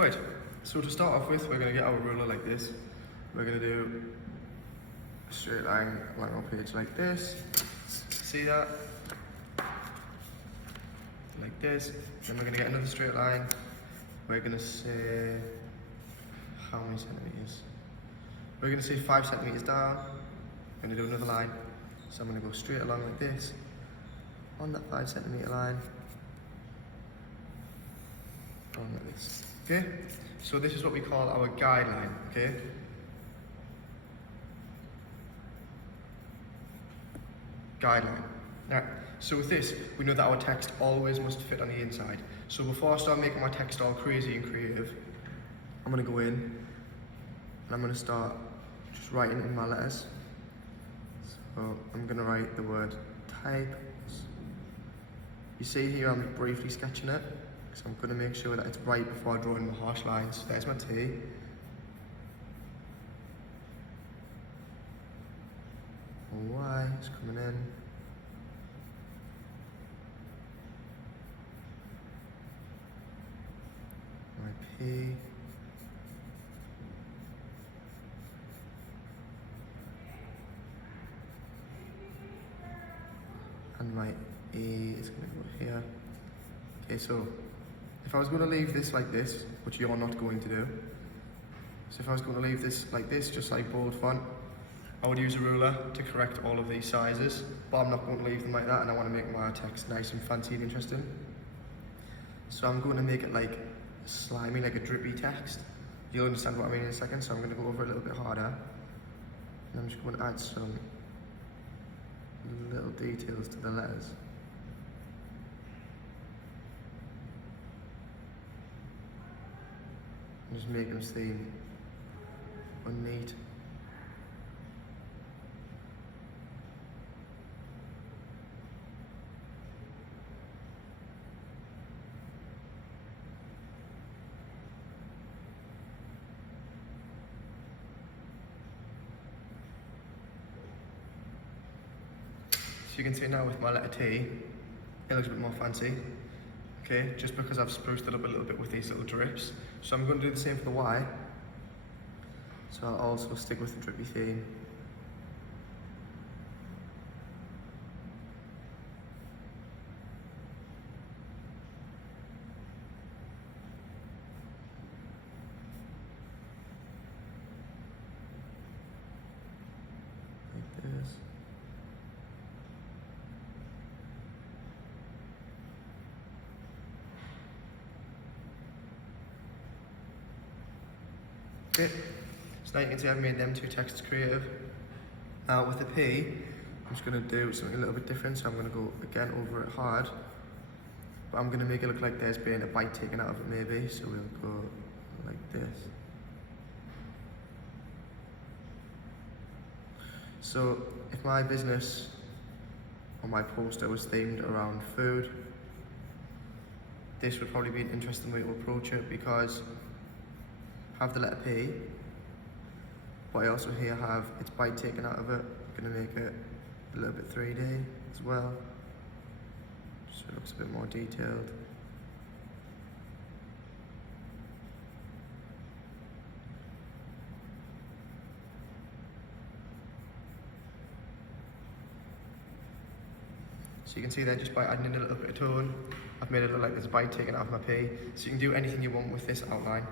Right, so to start off with, we're going to get our ruler like this. We're going to do a straight line along our page like this. See that? Like this. Then we're going to get another straight line. We're going to say, how many centimeters? We're going to say 5 centimeters down. I'm going to do another line. So I'm going to go straight along like this, on that 5 centimeter line, on like this. Okay? So this is what we call our guideline, okay? Guideline. Now, so with this, we know that our text always must fit on the inside. So before I start making my text all crazy and creative, I'm going to go in and I'm going to start just writing in my letters. So I'm going to write the word type. You see here I'm briefly sketching it, because I'm going to make sure that it's right before I draw in my harsh lines. There's my T. Y is coming in. My P. And my E is going to go here. Okay, so if I was going to leave this like this, which you're not going to do, so if I was going to leave this like this, just like bold font, I would use a ruler to correct all of these sizes, but I'm not going to leave them like that, and I want to make my text nice and fancy and interesting. So I'm going to make it like slimy, like a drippy text. You'll understand what I mean in a second, so I'm going to go over it a little bit harder. And I'm just going to add some little details to the letters. And just make them seem unneat. So you can see now with my letter T, it looks a bit more fancy, okay, just because I've spruced it up a little bit with these little drips. So I'm going to do the same for the Y. So I'll also stick with the drippy theme. Like this. Okay, so now you can see I've made them two texts creative. Now with the P, I'm just going to do something a little bit different, so I'm going to go again over it hard. But I'm going to make it look like there's been a bite taken out of it maybe, so we'll go like this. So if my business or my poster was themed around food, this would probably be an interesting way to approach it, because I have the letter P, but I also here have its bite taken out of it. I'm going to make it a little bit 3D as well, so it looks a bit more detailed. So you can see there, just by adding in a little bit of tone, I've made it look like there's a bite taken out of my P. So you can do anything you want with this outline.